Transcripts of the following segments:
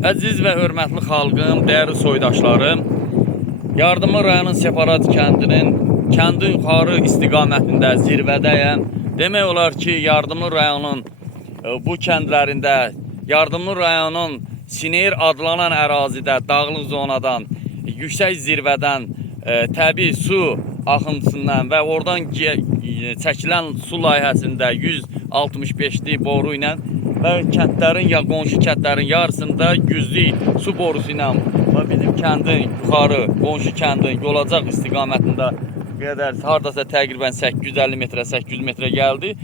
Əziz və hörmətli xalqım, dəyərli soydaşlarım, Yardımlı rayonun Separat kəndi yuxarı istiqamətində zirvədəyəm. Demək olar ki, Yardımlı rayonun bu kəndlərində, Yardımlı rayonun Sinir adlanan ərazidə, dağlıq zonadan, yüksək zirvədən təbii su axıntısından və oradan çəkilən su layihəsində 165'li boru ilə və kəndlərin, qonşu kəndlərin yarısında güclü su borusu ilə və bizim kəndin yuxarı, qonşu kəndin Yolacaq istiqamətində qədər hardasa təqribən 850 metrə, 800 metrə gəldi.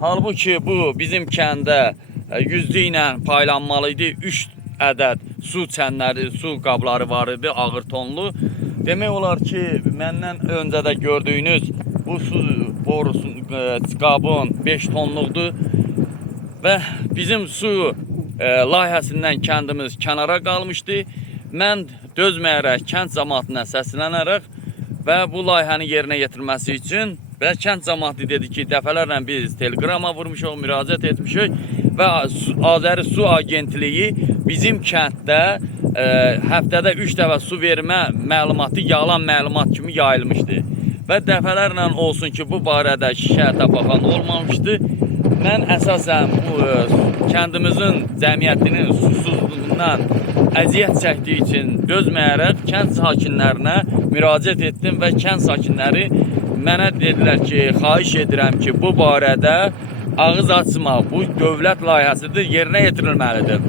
Halbuki bu bizim kəndə yüzlü ilə paylanmalı idi. 3 ədəd su çənləri, su qabları var idi, ağır tonlu. Demək olar ki, məndən öncə də gördüyünüz bu su borusu qabın 5 tonluqdur. Və bizim su layihəsindən kəndimiz kənara qalmışdı. Mən dözməyərək kənd cəmaatına səslənərək və bu layihəni yerinə yetirməsi üçün və kənd cəmaatı dedi ki, dəfələrlə biz telegrama vurmuşuq, müraciət etmişik və Azəri Su Agentliyi bizim kənddə həftədə 3 dəfə su vermə məlumatı yalan məlumat kimi yayılmışdı. Və dəfələrlə olsun ki, bu barədə şikayətə baxan olmamışdı. Mən əsasən bu kəndimizin cəmiyyətinin susuzluğundan əziyyət çəkdiyi üçün dözməyərək kənd sakinlərinə müraciət etdim və kənd sakinləri mənə dedilər ki, xahiş edirəm ki, bu barədə ağız açma, bu dövlət layihəsidir, yerinə yetirilməlidir.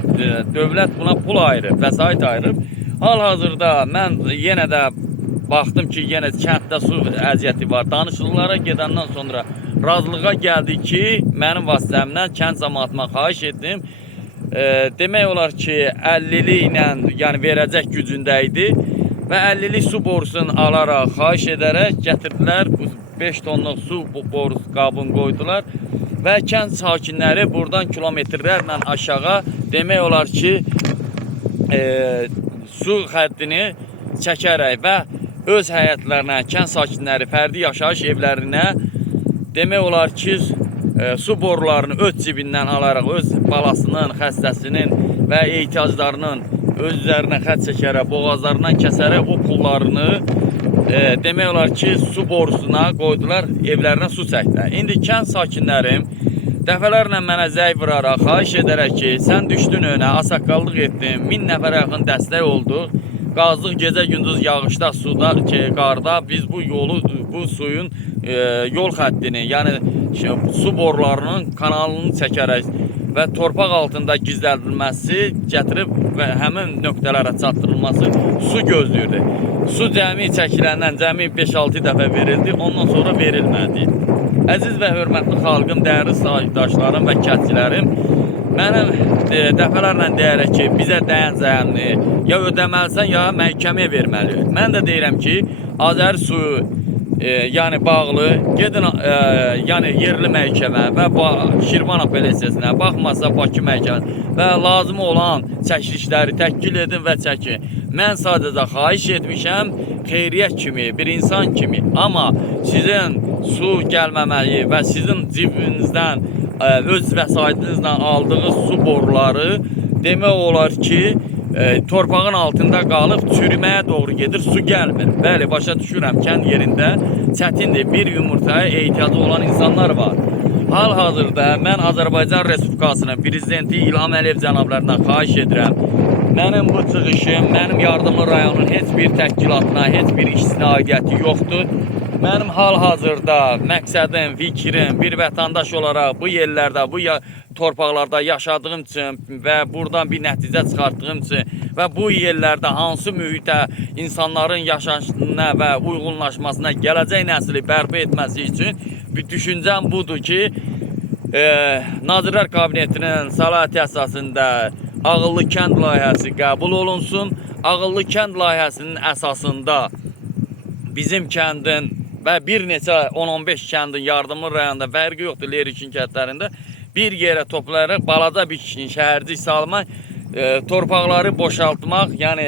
Dövlət buna pul ayırıb, vəsait ayırıb. Hal-hazırda mən yenə də baxdım ki, yenə kənddə su əziyyəti var. Danışıqlara gedəndən sonra razılığa gəldi ki, mənim vasitəmdən kənd cəmaatına xahiş etdim. Demək olar ki, 50'li ilə yəni verəcək gücündə idi və 50'li su borusunu alaraq, xahiş edərək gətirdilər. 5 tonluq su borusu qabını qoydular və kənd sakinləri buradan kilometrlərlə aşağı demək olar ki, su xəttini çəkərək və öz həyətlərinə, kənd sakinləri fərdi yaşayış evlərinə demək olar ki, su borularını öz cibindən alaraq, öz balasının, xəstəsinin və ehtiyaclarının öz üzərinə xətt çəkərək, boğazlarından kəsərək o pullarını demək olar ki, su borusuna qoydular, evlərinə su çəkdilər. İndi kənd sakinlərim dəfələrlə mənə zəng vuraraq, xahiş edərək ki, sən düşdün önə, asaqqallıq etdin, 1000 nəfərə yaxın dəstək oldu. Qazdıq gecə-gündüz yağışda, suda, qarda biz bu yolu, bu suyun yol xəttini, yəni su borularının kanalını çəkərək və torpaq altında gizlədilməsi gətirib və həmin nöqtələrə çatdırılması su gözləyirdi. Su cəmi çəkiləndən cəmi 5-6 dəfə verildi, ondan sonra verilmədi. Əziz və hörmətli xalqım, dəyərli soydaşlarım və kəndçilərim, mənim dəfələrlə deyərək ki, bizə dəyən ya ödəməlisən, ya məhkəməyə verməli. Mən də deyirəm ki, Azəri suyu yəni bağlı, gedin yəni yerli məhkəmə və Şirvan apellasiyasına, baxmasa Bakı məhkəməsi və lazım olan çəkilişləri təşkil edin və çəkin. Mən sadəcə xahiş etmişəm, xeyriyyət kimi, bir insan kimi. Amma sizin su gəlməməyi və sizin cibinizdən öz vəsaitinizlə aldığınız su boruları demək olar ki, torpağın altında qalıb çürüməyə doğru gedir, su gəlmir. Bəli, başa düşürəm, kənd yerində çətindir, bir yumurtaya ehtiyacı olan insanlar var. Hal-hazırda mən Azərbaycan Respublikasının Prezidenti İlham Əliyev cənablarından xahiş edirəm. Mənim bu çıxışım, mənim Yardımlı rayonun heç bir təşkilatına, heç bir işçisinə aidiyyəti yoxdur. Mənim hal-hazırda məqsədim, fikrim bir vətəndaş olaraq bu yerlərdə, bu torpaqlarda yaşadığım üçün və buradan bir nəticə çıxartdığım üçün və bu yerlərdə hansı mühitə insanların yaşayışına və uyğunlaşmasına gələcək nəsli bərpa etməsi üçün bir düşüncəm budur ki, Nazirlər Kabinetinin səlahiyyəti əsasında ağıllı kənd layihəsi qəbul olunsun. Ağıllı kənd layihəsinin əsasında bizim kəndin və bir neçə 10-15 kəndin Yardımlı rayonunda fərqi yoxdur, Lerikin kəndlərində bir yerə toplayaraq balaca bir şəhərcik salmaq, torpaqları boşaltmaq, yəni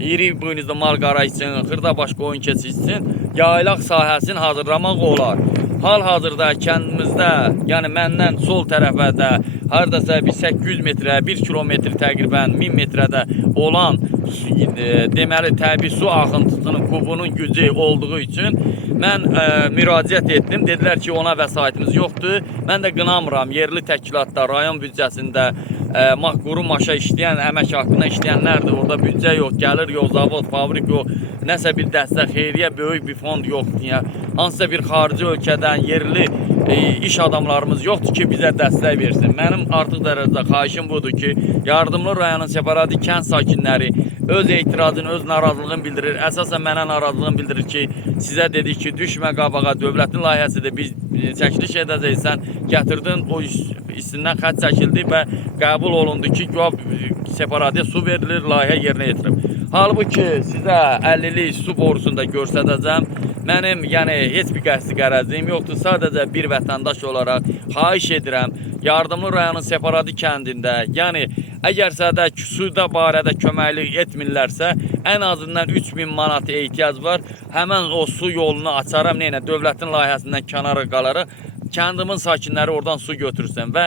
iri buynuzlu mal qara üçün, xırdabaş qoyun keçisi üçün yaylaq sahəsini hazırlamaq olar. Hal-hazırda kəndimizdə, yəni məndən sol tərəfədə hardasa bir 800 metrə, 1 kilometr təqribən 1000 metrədə olan deməli təbii su axıntısının kubunun gücü olduğu üçün mən müraciət etdim. Dedilər ki, ona vəsaitimiz yoxdur. Mən də qınamıram. Yerli təşkilatlar, rayon büdcəsində quru maşa işləyən, əmək haqqında işləyənlərdir. Orada büdcə yox, gəlir yox, zavod, fabrik yox, nəsə bir dəstə, xeyriyyə, böyük bir fond yoxdur. Yəni, hansısa bir xarici ölkədən yerli iş adamlarımız yoxdur ki, bizə dəstək versin. Mənim artıq dərəcədə xahişim budur ki, Yardımlı rayonun separatı kənd sakinləri öz etirazını, öz narazılığını bildirir. Əsasən mənə narazılığını bildirir ki, sizə dedik ki, düşmə qabağa, dövlətin layihəsidir, biz çəkiliş edəcəksən, gətirdin, o üstündən xət çəkildi və qəbul olundu ki, separatiyə su verilir, layihə yerinə yetirilib. Halbuki sizə 50'lik su borusunda göstərəcəm. Mənim yəni heç bir qəsdi qərəzliyim yoxdur. Sadəcə bir vətəndaş olaraq xahiş edirəm. Yardımlı rayonun separatı kəndində, yəni əgər sədə suda barədə köməklik etmirlərsə, ən azından 3000 manat ehtiyac var. Həmən o su yolunu açaram, neynə dövlətin layihəsindən kənara qalaraq kəndimin sakinləri oradan su götürsün və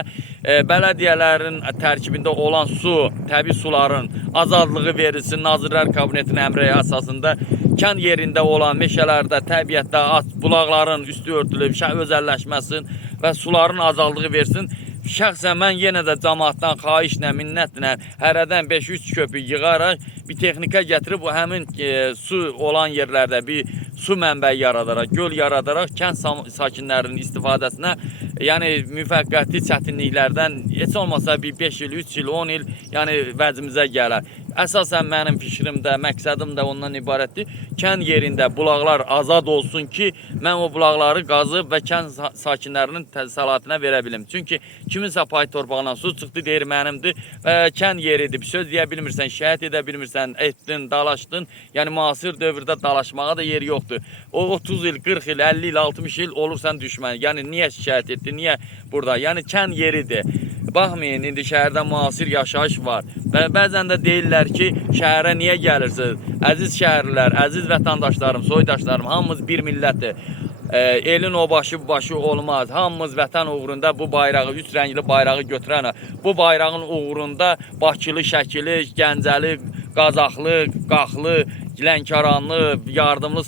bələdiyyələrin tərkibində olan su, təbii suların azadlığı verilsin. Nazirlər Kabinetinin əmrəyi əsasında kənd yerində olan meşələrdə, təbiətdə bulaqların üstü örtülüb, özəlləşməsin və suların azadlığı versin. Şəxsən mən yenə də cəmaatdan xahişlə, minnətlə hərədən 5-3 köpük yığaraq bir texnika gətirib bu həmin su olan yerlərdə bir su mənbəyi yaradaraq, göl yaradaraq kənd sakinlərinin istifadəsinə, yəni müvəqqəti çətinliklərdən heç olmasa bir 5 il, 3 il, 10 il yəni vəcimizə gələr. Əsasən mənim fikrimdə, məqsədim də ondan ibarətdir. Kənd yerində bulaqlar azad olsun ki, mən o bulaqları qazıb və kənd sakinlərinin təsəlatına verə bilim. Çünki kiminsə pay torpağından su çıxdı, deyir mənimdir və kənd yeridir. Bir söz deyə bilmirsən, şəhət edə bilmirsən, etdin, dalaşdın. Yəni müasir dövrdə dalaşmağa da yer yoxdur. O 30 il, 40 il, 50 il, 60 il olursan düşmən. Yəni niyə şikayət etdi, niyə burada? Yəni kənd yeridir. Baxmayın, indi şəhərdə müasir yaşayış var və bəzən də deyirlər ki, şəhərə niyə gəlirsiniz? Əziz şəhərlilər, əziz vətəndaşlarım, soydaşlarım, hamımız bir millətdir. Elin o başı bu başı olmaz. Hamımız vətən uğrunda bu bayrağı, 3 rəngli bayrağı götürən, bu bayrağın uğrunda Bakılı, Şəkili, Gəncəli, Qazaxlı, Qaxlı, Lənkəranlı, Yardımlı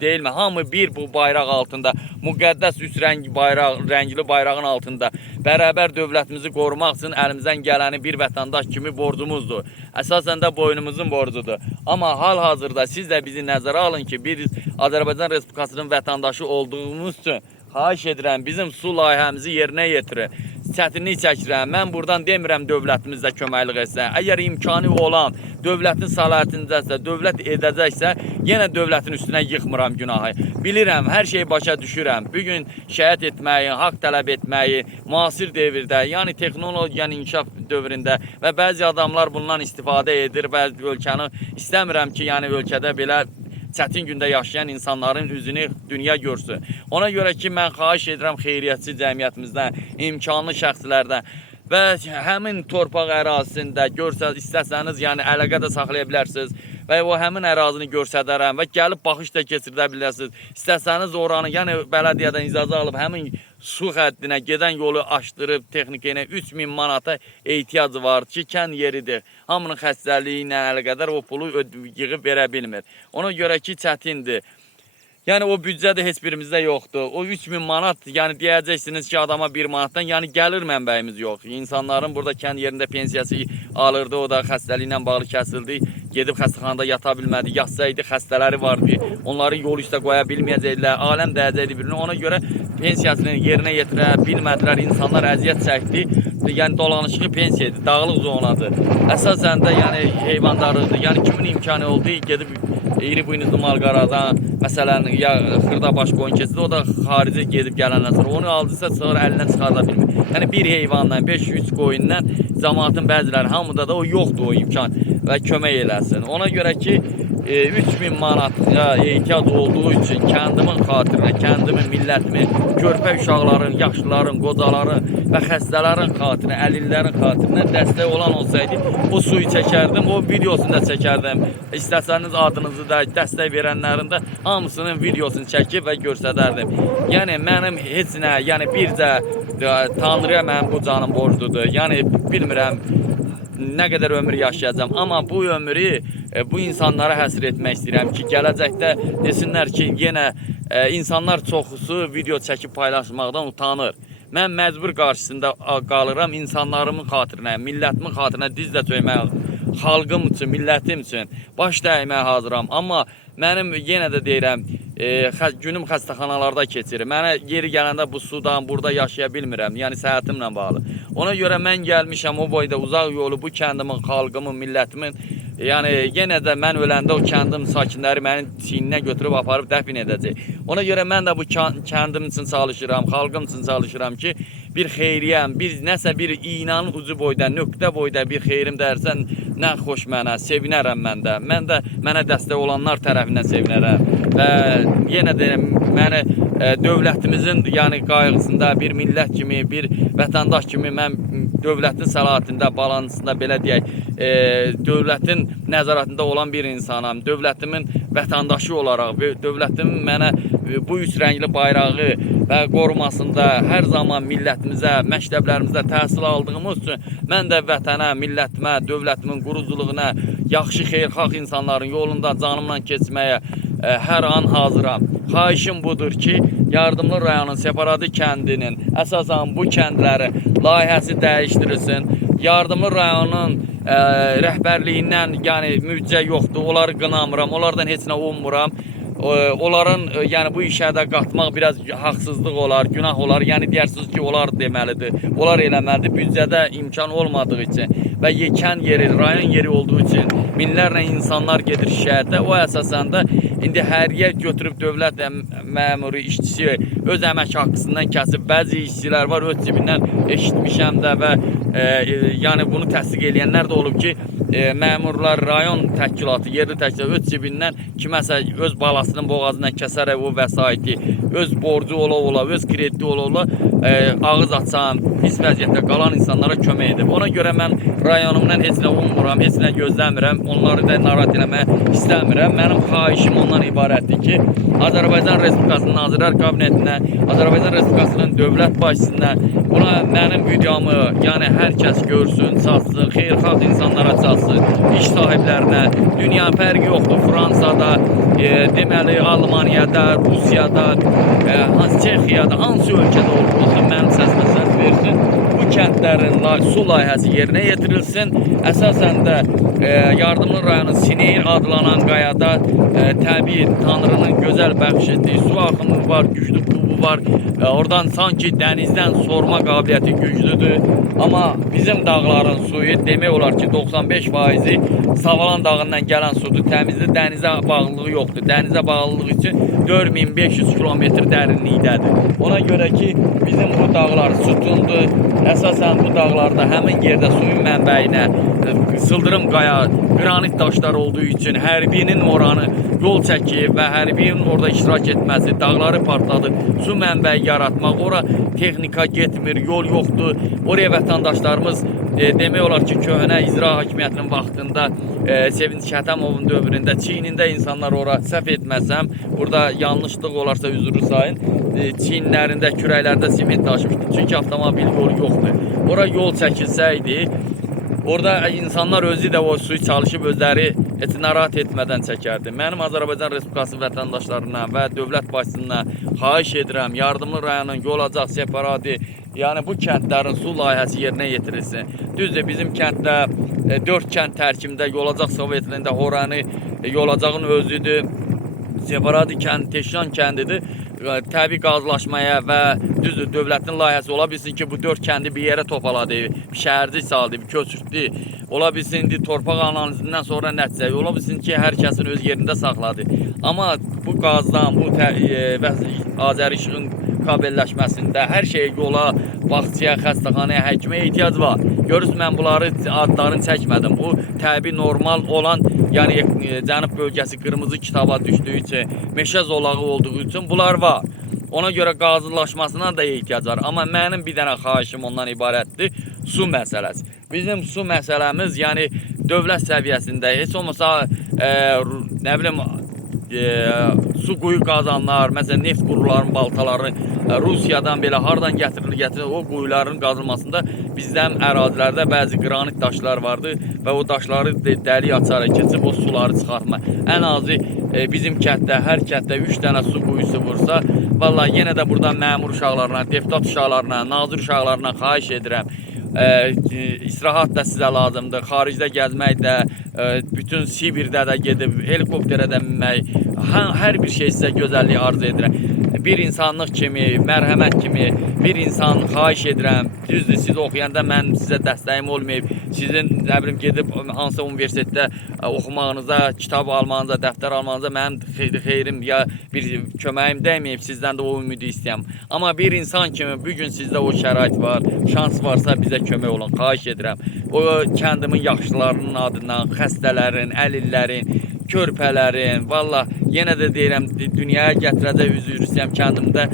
deyilmi? Hamı bir bu bayraq altında, müqəddəs 3 rəngli bayrağın altında bərabər dövlətimizi qorumaq üçün əlimizdən gələni bir vətəndaş kimi borcumuzdur. Əsasən də boynumuzun borcudur. Amma hal-hazırda siz də bizi nəzərə alın ki, biz Azərbaycan Respublikasının vətəndaşı olduğumuz üçün xahiş edirəm, bizim su layihəmizi yerinə yetirin. Çətinlik çəkirəm. Mən buradan demirəm dövlətimizdə köməklik etsin. Əgər imkanı olan, dövlətin səlahiyyətindəsə, dövlət edəcəksə, yenə dövlətin üstünə yıxmıram günahı. Bilirəm, hər şeyi başa düşürəm. Bugün şəhət etməyi, haqq tələb etməyi, müasir devirdə, yəni texnologiyanın inkişaf dövründə və bəzi adamlar bundan istifadə edir və ölkəni istəmirəm ki, yəni ölkədə belə çətin gündə yaşayan insanların üzünü dünya görsün. Ona görə ki, mən xahiş edirəm xeyriyyətçi cəmiyyətimizdən, imkanlı şəxslərdən və həmin torpaq ərazisində istəsəniz, yəni əlaqə də saxlaya bilərsiniz və o həmin ərazini göstərərəm və gəlib baxış da keçirdə bilərsiniz. İstəsəniz oranı, yəni bələdiyyədən icazə alıb həmin su xəttinə gedən yolu açdırıb texnikayla 3000 manata ehtiyacı var ki, kənd yeridir. Hamının xəstəliyi ilə əlaqədar o pulu yığıb verə bilmir. Ona görə ki, çətindir. Yəni o büdcə də heç birimizdə yoxdur. O 3000 manat, yəni deyəcəksiniz ki, adama 1 manatdan, yəni gəlir mənbəyimiz yox. İnsanların burada kənd yerində pensiyası alırdı, o da xəstəliklə bağlı kəsildi. Gedib xəstəxanada yata bilmədi, yatsaydı xəstələri vardı. Onları yol üstə qoya bilməyəcəklər, aləm dəyəcəkdi birini. Ona görə pensiyasını yerinə yetirə bilmədilər, insanlar əziyyət çəkdi. Yəni dolanışıqlı pensiyadır, dağlıq zonadır. Əsasən də yəni heyvandarlıqdır. Yəni kimin imkanı oldu, gedib iri buynuzlu malqaradan, məsələn, ya xırda baş qoyun keçdi, o da xarici gedib gələnlər sonra onu aldısa sonra əlindən çıxarda bilmir. Yəni bir heyvanla, 5-3 qoyundan cəmaatın bəziləri, hamıda da o yoxdur o imkan və kömək eləsin. Ona görə ki, 3000 manata ehtiyac olduğu üçün kəndimin xatirinə, kəndimin, millətimin, körpə uşaqların, yaşlıların, qocaların və xəstələrin xatirinə, əlillərin xatirinə dəstək olan olsaydı, o suyu çəkərdim, o videosunu da çəkərdim. İstəsəniz adınızı da, dəstək verənlərin də hamısının videosunu çəkib və göstərərdim. Yəni mənim heç nə, yəni bircə Tanrıya mənim bu canım borcludur. Yəni bilmirəm nə qədər ömür yaşayacağım, amma bu ömrü bu insanlara həsr etmək istəyirəm ki, gələcəkdə desinlər ki, yenə insanlar çoxusu video çəkib paylaşmaqdan utanır. Mən məcbur qarşısında qalıram insanlarımın xatirinə, millətimin xatirinə dizlə çöymək, xalqım üçün, millətim üçün baş dəyməyə hazıram. Amma mənim yenə də deyirəm, günüm xəstəxanalarda keçir. Mənə yeri gələndə bu sudan burada yaşaya bilmirəm, yəni səhətimlə bağlı. Ona görə mən gəlmişəm o boyda uzaq yolu bu kəndimin, xalqımın, millətimin, yəni yenə də mən öləndə o kəndim sakinləri mənim çiyninə götürüb aparıb dəfn edəcək. Ona görə mən də bu kəndim üçün çalışıram, xalqım üçün çalışıram ki, bir xeyriyəm, nəsə bir iğnanın ucu boyda, nöqtə boyda bir xeyrim dərsən, nə xoş mənə, sevinərəm mən də. Mən də mənə dəstək olanlar tərəfindən sevinərəm. Və yenə deyirəm, məni dövlətimizin yəni qayğısında bir millət kimi, bir vətəndaş kimi mən dövlətin səlahiyyətində, balansında belə deyək, dövlətin nəzarətində olan bir insanam. Dövlətimin vətəndaşı olaraq, dövlətimin mənə bu üç rəngli bayrağı və qorumasında hər zaman millətimizə, məktəblərimizdə təhsil aldığımız üçün mən də vətənə, millətimə, dövlətimin quruculuğuna, yaxşı xeyirxalq insanların yolunda canımla keçməyə hər an hazıram. Xahişim budur ki, Yardımlı rayonun Separati kəndinin əsasən bu kəndləri layihəsi dəyişdirilsin. Yardımlı rayonun rəhbərliyindən yəni müvəccəh yoxdur, onları qınamıram, onlardan heç nə ummuram. Onların yəni bu işə də qatmaq biraz haqsızlıq olar, günah olar. Yəni deyirsiniz ki, onlar deməlidir, onlar eləməlidir. Büdcədə imkan olmadığı üçün və yekən yeri, rayon yeri olduğu üçün minlərlə insanlar gedir şəhərdə. O əsasən də indi hər yer götürüb dövlət məmuru, işçisi öz əmək haqqısından kəsib. Bəzi işçilər var, öz cibindən eşitmişəm də və yəni bunu təsdiq edənlər də olub ki, məmurlar, rayon təşkilatı, yerli təşkilatı öz cibindən kiməsə öz balasının boğazından kəsərək o vəsaiti, öz borcu ola, öz krediti ola, ağız açan, pis vəziyyətdə qalan insanlara kömək edib. Ona görə mən rayonumdan heç nə ummuram, heç nə gözləmirəm, onları da narahat eləməyə istəmirəm. Mənim xahişim ondan ibarətdir ki, Azərbaycan Respublikasının Nazirlər Kabinetinə, Azərbaycan Respublikasının dövlət başçısına, buna mənim videomu, yəni hər kəs görsün, çatsın, xeyirxalq insanlara çatsın, iş sahiblərinə, dünyanın fərqi yoxdur, Fransada, deməli, Almaniyada, Rusiyada, Çexiyada, hansı ölkədə olsun, mənim səsimə səs versin, bu kəndlərin su layihəsi yerinə yetirilsin. Əsasən də Yardımlı rayonun Sineyir adlanan qayada təbii Tanrının gözəl bəxş etdiyi su axımı var, güclü kubu var. Oradan sanki dənizdən sorma qabiliyyəti güclüdür. Amma bizim dağların suyu demək olar ki 95%-i Savalan dağından gələn sudur. Təmizli dənizə bağlılığı yoxdur. Dənizə bağlılığı üçün 4500 kilometr dərinlikdədir. Ona görə ki bizim bu dağlar sütundur. Əsasən bu dağlarda həmin yerdə suyun mənbəyinə sıldırım qaya, qranit daşlar olduğu üçün hərbinin oranı yol çəkib və hərbinin orada iştirak etməsi, dağları partladır, su mənbəyi yaratmaq, ora texnika getmir, yol yoxdur. Oraya vətəndaşlarımız demək olar ki, köhnə icra hakimiyyətinin vaxtında Sevinç Kətəmovun dövründə çiynində insanlar ora səhv etməsəm, burada yanlışlıq olarsa üzrü sayın, çiynlərində, kürəklərdə sement daşmışdı. Çünki avtomobil yolu yoxdur. Ora yol çəkilsəydi, orada insanlar özü də o suyu çalışıb özləri heç narahat etmədən çəkərdi. Mənim Azərbaycan Respublikası vətəndaşlarına və dövlət başçısına xahiş edirəm, Yardımlı rayonun Yolacaq, Separati, yəni bu kəndlərin su layihəsi yerinə yetirilsin. Düzdür, bizim kənddə 4 kənd tərkibində Yolacaq Sovetlində Horani Yolacağın özüdür. Separati kəndi, Teşyan kəndidir. Təbii qazlaşmaya və düzdür, dövlətin layihəsi ola bilsin ki, bu 4 kəndi bir yerə topaladı, bir şəhərci saldı, bir köçürtdü. Ola bilsin ki, torpaq analizindən sonra nəticə, ola bilsin ki, hər kəsin öz yerində saxladı. Amma bu qazdan, bu Azəri işığın kabelləşməsində hər şey yola, bağçaya, xəstəxanaya, həkimə ehtiyac var. Görürsünüz, mən bunları adlarını çəkmədim. Bu təbii normal olan, yəni Cənub bölgəsi qırmızı kitaba düşdüyü üçün, meşə zolağı olduğu üçün bunlar var. Ona görə qazılaşmasına da ehtiyac var. Amma mənim bir dənə xahişim ondan ibarətdir, su məsələsi. Bizim su məsələmiz, yəni dövlət səviyyəsində heç olmasa nə bilim su quyu qazanlar, məsələn neft qurularının baltaları Rusiyadan belə hardan gətirilir, o quyuların qazılmasında bizdən ərazilərdə bəzi qranit daşlar vardı və o daşları dəlik açaraq keçib o suları çıxartma. Ən azı bizim kənddə, hər kənddə 3 dənə su quyusu vursa, vallahi yenə də buradan məmur uşaqlarına, deputat uşaqlarına, nazir uşaqlarına xahiş edirəm. İstirahat da sizə lazımdır. Xaricdə gəzmək də, bütün Sibirdə də gedib, helikopterə də minmək, hər bir şey sizə gözəlliyi arzu edirəm. Bir insanlıq kimi, mərhəmət kimi bir insan xahiş edirəm. Düzdür, siz oxuyanda mən sizə dəstəyim olmayıb, sizin nə bilim gedib hansısa universitetdə oxumağınıza, kitab almanıza, dəftər almanıza mənim xeyrim ya bir köməyim dəyməyib, sizdən də o ümidi istəyəm. Amma bir insan kimi bugün sizdə o şərait var, şans varsa bizə kömək olun, xahiş edirəm. O kəndimin yaşlılarının adından, xəstələrin, əlillərin, körpələrin, valla yenə də deyirəm, dünyaya gətirəcək üzr istəyəm, kəndimdə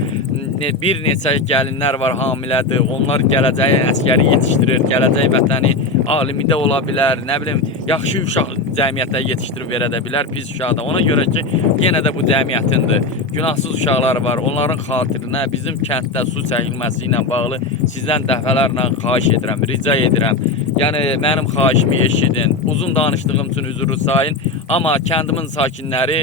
bir neçə gəlinlər var, hamilədir, onlar gələcəyi əskəri yetişdirir, gələcək vətəni alimi də ola bilər, nə bilim, yaxşı uşaq cəmiyyətə yetişdirib verə də bilər, pis uşaq da. Ona görə ki, yenə də bu cəmiyyətindir, günahsız uşaqlar var, onların xatirinə bizim kənddə su çəkilməsi ilə bağlı sizdən dəfələrlə xahiş edirəm, rica edirəm. Yəni, mənim xahişimi eşidin, uzun danışdığım üçün üzrü sayın, amma kəndimin sakinləri,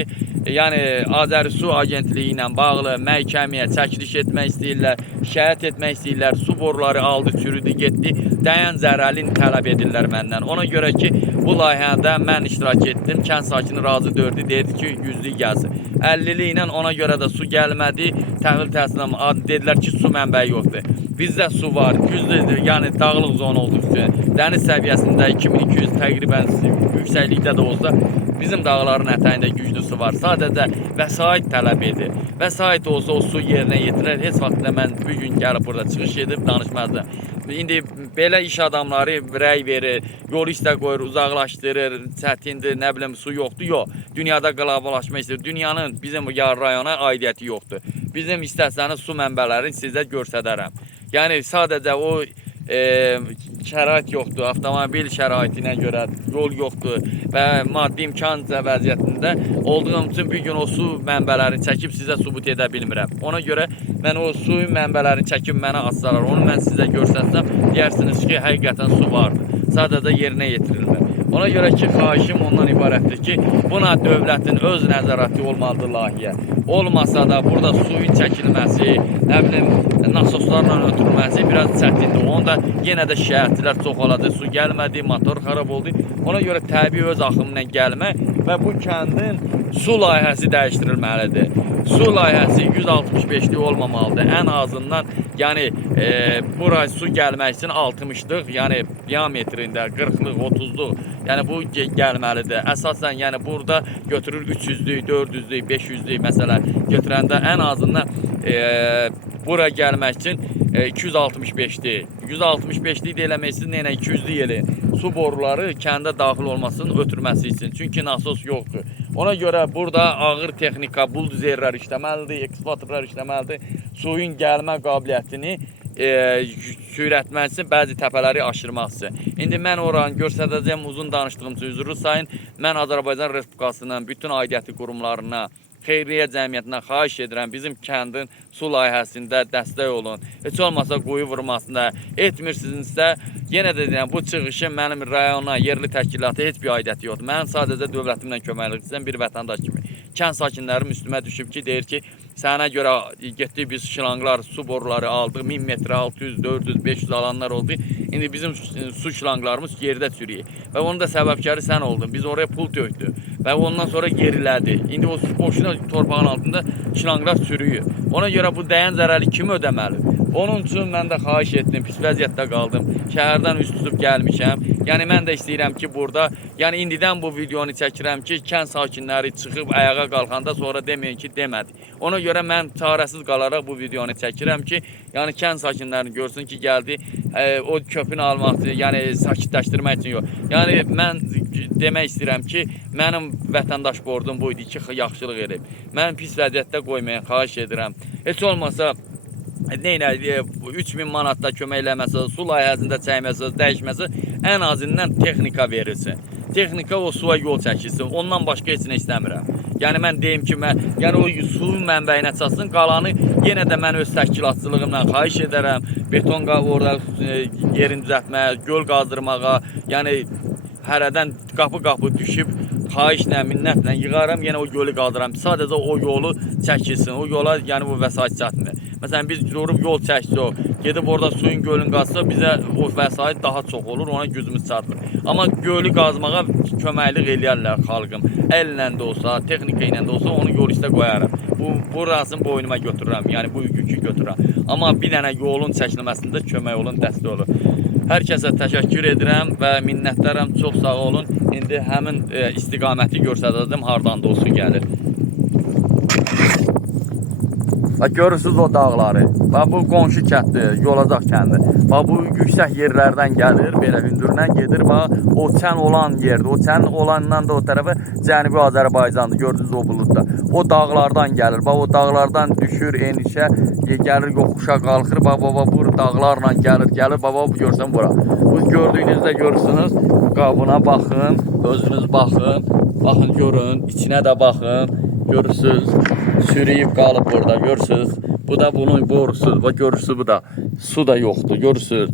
yəni Azərisu Agentliyi ilə bağlı məhkəməyə çəkiliş etmək istəyirlər, şikayət etmək istəyirlər, su boruları aldı, çürüdü, getdi, dəyən zərərlini tələb edirlər məndən. Ona görə ki, bu layihədə mən iştirak etdim, kənd sakini razı dördü, deyirdi ki, 100'lük gəlsin. 50'li ilə ona görə də su gəlmədi, təhvil təhsilim, dedilər ki, su mənbəyi yoxdur. Bizdə su var, güclüdür, yəni dağlıq zona olduqca, dəniz səviyyəsində 2200 təqribən yüksəklikdə də olsa, bizim dağların ətəyində güclü su var. Sadəcə vəsait tələb edir. Vəsait olsa o su yerinə yetirər. Heç vaxt da mən bugün gəlib burada çıxış edib danışmazdım. İndi belə iş adamları rəy verir, yol istə qoyur, uzaqlaşdırır, çətindir, nə bilim su yoxdur. Yox, dünyada qloballaşma istəyir. Dünyanın bizim rayona aidiyyəti yoxdur. Bizim istəsəniz su mənbələrini sizə göstərərəm. Yəni sadəcə o şərait yoxdur, avtomobil şəraitinə görə yol yoxdur və maddi imkan vəziyyətində olduğum üçün bir gün o su mənbələrini çəkib sizə sübut edə bilmirəm. Ona görə mən o suyun mənbələrini çəkib mənə atsalar, onu mən sizə göstərsəm, deyirsiniz ki, həqiqətən su vardır. Sadəcə yerinə yetirirlər. Ona görə ki, xahişim ondan ibarətdir ki, buna dövlətin öz nəzarəti olmalıdır layihə. Olmasa da burada suyun çəkilməsi, nə bilim, nasoslarla ötürülməsi biraz çətindir. Onu da yenə də şikayətçilər çox olacaq. Su gəlmədi, motor xarab oldu. Ona görə təbii öz axımla gəlmə və bu kəndin su layihəsi dəyişdirilməlidir. Su layihəsi 165'lik olmamalıdır. Ən azından, yəni buraya su gəlmək üçün 60'lıq, yəni diametrində 40'lıq, 30'lıq, yəni bu gəlməlidir. Əsasən, yəni burada götürür 300'lük, 400'lük, 500'lük məsələn götürəndə ən azından buraya gəlmək üçün 265'lik. 165'lik deyiləmək üçün yenə 200'lük yeri su boruları kəndə daxil olmasının ötürməsi üçün. Çünki nasos yoxdur. Ona görə burada ağır texnika, buldozerlər işləməlidir, ekskavatorlar işləməlidir. Suyun gəlmə qabiliyyətini sürətmək üçün bəzi təpələri aşırmaq üçün. İndi mən oranı göstərəcəyim, uzun danışdığım üçün üzrü sayın. Mən Azərbaycan Respublikasının bütün aidiyyəti qurumlarına, xeyriyyə cəmiyyətinə xahiş edirəm, bizim kəndin su layihəsində dəstək olun. Heç olmasa quyu vurmasında etmirsinizsə, yenə də deyirəm, bu çıxışı mənim rayona, yerli təşkilata heç bir aidiyyəti yoxdur. Mənim sadəcə dövlətimlə köməklik istəyən bir vətəndaş kimi. Kənd sakinlərim üstümə düşüb ki, deyir ki, sənə görə getdik biz şlanqlar, su boruları aldıq, 1000 metrə, 600, 400, 500 alanlar oldu. İndi bizim su şlanqlarımız yerdə çürüyür. Və onun da səbəbkarı sən oldun. Biz oraya pul tökdük və ondan sonra gerilədi. İndi o boşuna torpağın altında şlanqlar çürüyür. Ona görə bu dəyən zərəri kim ödəməli? Onun üçün mən də xahiş etdim, pis vəziyyətdə qaldım. Şəhərdən üst tutub gəlmişəm. Yəni mən də istəyirəm ki, burada, yəni indidən bu videonu çəkirəm ki, kənd sakinləri çıxıb ayağa qalxanda sonra deməyin ki, demədi. Ona görə mən çarəsiz qalaraq bu videonu çəkirəm ki, yəni kənd sakinlərini görsün ki, gəldi o köpünü almaq, yəni sakitləşdirmək üçün yox. Yəni mən demək istəyirəm ki, mənim vətəndaş borcum buydu ki, yaxşılıq edib. Mən pis vəziyyətdə qoymayın, xahiş edirəm. Heç olmasa 3000 manatda kömək eləməsi, su layihəsində çəkməsi, dəyişməsi ən azından texnika verilsin. Texnika o suya yol çəkilsin. Ondan başqa heç nə istəmirəm. Yəni mən deyim ki, yəni o suyun mənbəyinə çatsın, qalanı yenə də mən öz təşkilatçılığımla xahiş edərəm. Beton orada yerini düzəltməyə, göl qazdırmağa, yəni hərədən qapı-qapı düşüb xahişlə, minnətlə yığaram, yenə o gölü qaldıram. Sadəcə o yolu çəkilsin. O yola yəni bu vəsait çatmır. Məsələn, biz durub yol çəksək, gedib orada suyun gölün qazsa, bizə o vəsait daha çox olur, ona gücümüz çatmır. Amma gölü qazmağa köməklik eləyərlər xalqım. Əllə də olsa, texnika ilə də olsa onu yol üstə qoyarım. Burasını boynuma götürürəm, yəni bu yükü götürürəm. Amma bir dənə yolun çəkilməsində kömək olun, dəstək olun. Hər kəsə təşəkkür edirəm və minnətdaram, çox sağ olun. İndi həmin istiqaməti göstərəcəm, hardan da olsun gəlir. Bax, görürsünüz o dağları. Bax, bu qonşu kənddir, Yolacaq kəndi. Bax, bu yüksək yerlərdən gəlir, belə hündürdən gedir. Bax, o çən olan yerdir. O çən olandan da o tərəfə Cənubi Azərbaycandır, gördünüz o buludda. O dağlardan gəlir. Bax, o dağlardan düşür, enişə, gəlir, yoxuşa qalxır. Bax, bu dağlarla gəlir. Bax, bu görsən bura. Bu gördüyünüzdə görürsünüz. Qabına baxın, özünüz baxın. Baxın, görün, içinə də baxın. Görürsünüz, sürüyüb qalıb burada, görürsünüz. Bu da bunun borusu, bax görürsünüz, bu da su da yoxdur, görürsünüz.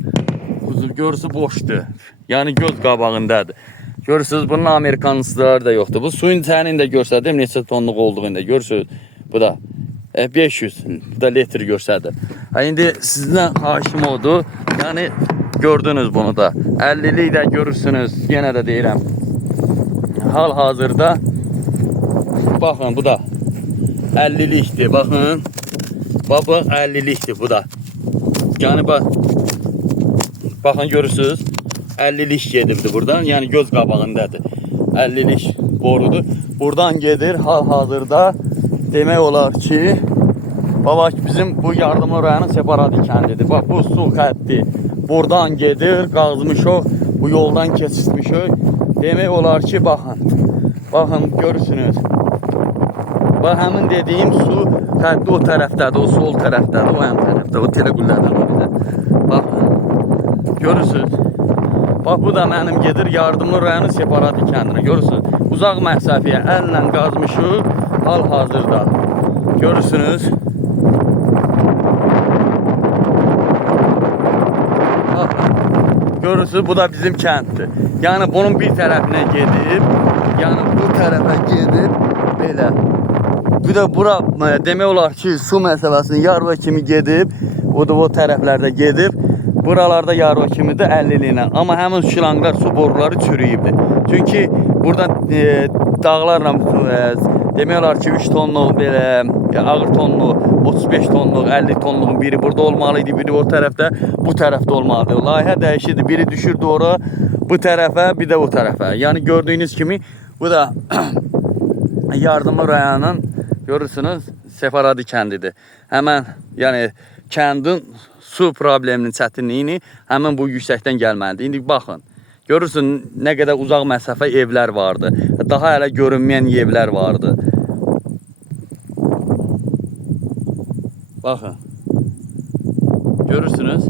Görürsünüz, boşdur. Yəni göz qabağındadır. Görürsünüz, bunun Amerikanlıları da yoxdur. Bu suyun çənini də göstərdim, neçə tonluq olduğunu da görürsünüz. Bu da 500, bu da litr göstərdir. İndi sizdən xahişim odur. Yəni gördünüz bunu da. 50'lik də görürsünüz, yenə də deyirəm. Hal-hazırda baxın, bu da 50'likdir, baxın. Bax, 50'likdir bu da. Yəni, baxın, görürsünüz, 50'lik gedibdir buradan, yəni göz qabağındadır. 50'lik borudur. Buradan gedir, hal-hazırda demək olar ki, bax, bizim bu Yardımlı rayonun Separati kəndidir. Bax, bu su xətti buradan gedir, qazmışıq, bu yoldan keçirmişik. Demək olar ki, baxın, görürsünüz. Bax, həmin dediyim su xətti o tərəfdədir, o sol tərəfdədir, o ən tərəfdə, o teleqüllərdən o bizə. Bax, görürsünüz. Bax, bu da mənim gedir Yardımlı rayonun Separati kəndinə, görürsünüz. Uzaq məsafəyə əllə qazmışıq, hal-hazırda. Görürsünüz. Görürsünüz, bu da bizim kənddir. Yəni, bunun bir tərəfinə gedib, yəni bu tərəfə gedib, belə. Bir də bura demək olar ki, su məsələsinin yarva kimi gedib, o da o tərəflərdə gedib, buralarda yarva kimi də 50'liklə. Amma həmin şilanqlar, su boruları çürüyübdir. Çünki burada dağlarla demək olar ki, 3 tonluq belə, ağır tonluq, 35 tonluq, 50 tonluğun biri burada olmalıydı, biri o tərəfdə, bu tərəfdə olmalıdır. Layihə dəyişirdi, biri düşürdü ora, bu tərəfə, bir də o tərəfə. Yəni gördüyünüz kimi, bu da Yardımlı rayonunun, görürsünüz, Separati kəndidir. Həmən, yəni kəndin su probleminin çətinliyini həmən bu yüksəkdən gəlməlidir. İndi baxın, görürsünüz nə qədər uzaq məsafə evlər vardı. Daha hələ görünməyən evlər vardı. Baxın, görürsünüz.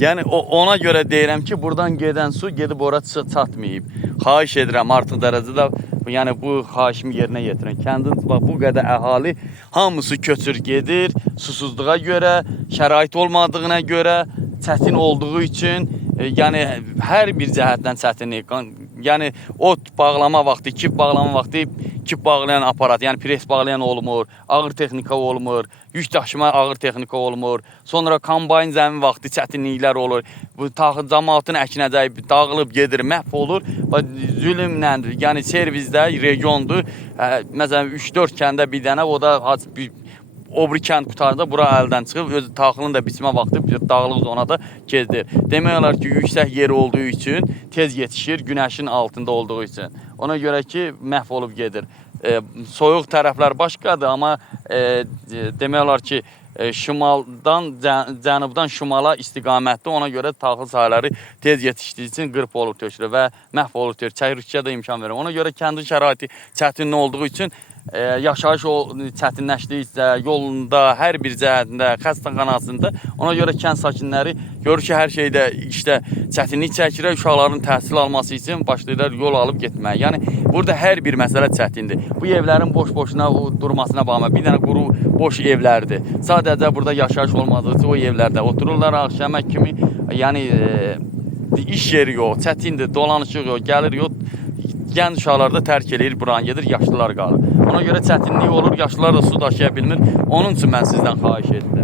Yəni ona görə deyirəm ki, buradan gedən su gedib ora çatmayıb. Xahiş edirəm artıq dərəcədə, yəni bu xahişimi yerinə yetirin. Kəndin bax, bu qədər əhali hamısı köçür gedir, susuzluğa görə, şərait olmadığına görə, çətin olduğu üçün, yəni hər bir cəhətdən çətinlik. Yəni ot bağlama vaxtı, kip bağlama vaxtı, kip bağlayan aparat, yəni pres bağlayan olmur, ağır texnika olmur, yük daşıma ağır texnika olmur. Sonra kombayn zəmin vaxtı çətinliklər olur. Bu cəmaatın əkinəcəyi dağılıb gedir, məhv olur. Zülmləndir. Yəni servisdə regiondur. Məsələn 3-4 kəndə bir dənə, o da o bir kənd qutarda bura əldən çıxıb, öz taxılını da biçmə vaxtı bir dağlıq zonada gezdir. Demək olar ki, yüksək yer olduğu üçün tez yetişir, günəşin altında olduğu üçün. Ona görə ki, məhv olub gedir. Soyuq tərəflər başqadır, amma demək olar ki, şimaldan, cənubdan şimala istiqamətdə, ona görə taxıl sahələri tez yetişdiyi üçün qırp olub tökülür və məhv olub tökülür. Çəkirlikə də imkan verir. Ona görə kəndin şəraiti çətin olduğu üçün yaşayış çətinləşdikcə, yolunda, hər bir cəhətində, xəstəxanasında, ona görə kənd sakinləri görür ki, hər şeydə işte çətinlik çəkir, uşaqların təhsil alması üçün başlayırlar yol alıb getməyə. Yəni, burada hər bir məsələ çətindir. Bu evlərin boş-boşuna durmasına baxma, bir dənə quru boş evlərdir. Sadəcə burada yaşayış olmadığı üçün o evlərdə otururlar axşama kimi, yəni iş yeri yox, çətindir, dolanışıq yox, gəlir yox. Gənc uşaqlar da tərk eləyir, buranı gedir, yaşlılar qalır. Ona görə çətinlik olur, yaşlılar da su daşıya bilmir. Onun üçün mən sizdən xahiş edirəm.